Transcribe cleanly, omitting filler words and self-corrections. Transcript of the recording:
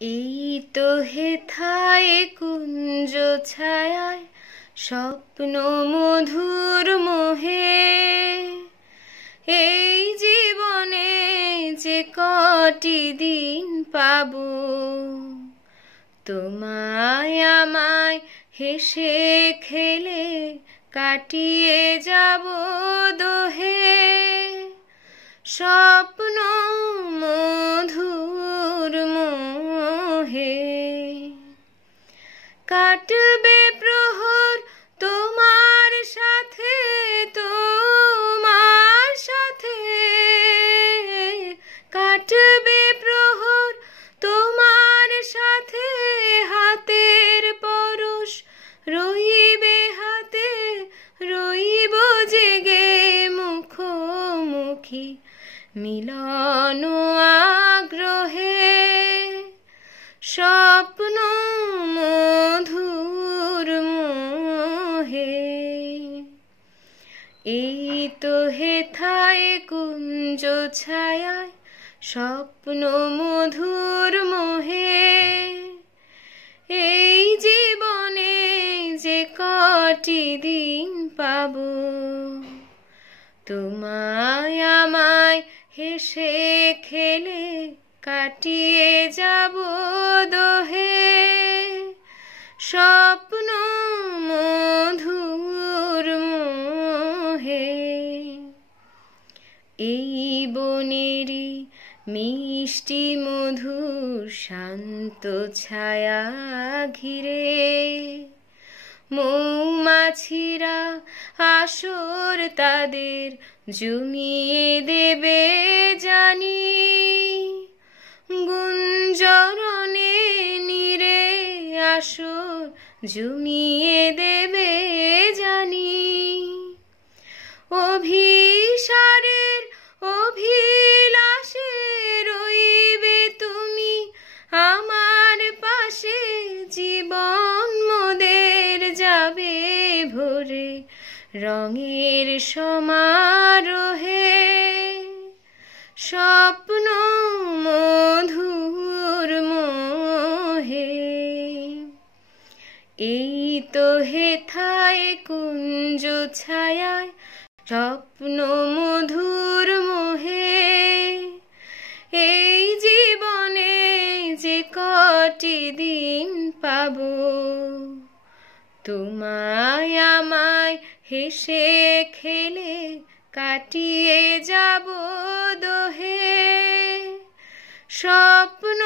এই তো হেথায় কুঞ্জ ছায়ায় স্বপ্ন মধুর মোহে, এই জীবনে যে কটি দিন পাবো, তোমায় আমায় হেসে খেলে কাটিয়ে যাব দোহে। স্বপ্ন মধুর মোহে কাটবে প্রহর তোমার সাথে, তোমার সাথে কাটবে প্রহর তোমার সাথে। হাতের পরশ রইবে হাতে, রইব জেগে মুখোমুখি মিলন আগ্রহে। স্বপ্ন মধুর মোহে এই তো হেথায় কুঞ্জ ছায়ায় স্বপ্ন মধুর মোহে, এই জীবনে যে কটি দিন পাবো, তোমায় আমায় হেসে খেলে কাটিয়ে যাব দোহে। স্বপ্ন মধুর মোহে এই বনেরই মিষ্টি মধুর শান্ত ছায়া ঘিরে, মৌমাছিরা আসর তাদের জমিয়ে দেবে জানি। গুঞ্জরণে নীরে আসর জমিয়ে দেবে জানি। অভিসারের অভিলাষে রইবে তুমি আমার পাশে, জীবন মোদের যাবে ভরে রঙের সমারোহে। স্বপ্ন মধুর মোহে এই তো হেথায় কুঞ্জ ছায়ায় স্বপ্ন মধুর মোহে, এই জীবনে যে কটি দিন পাবো, তোমায় আমায় হেসে খেলে কাটিয়ে যাব দোহে। স্বপ্ন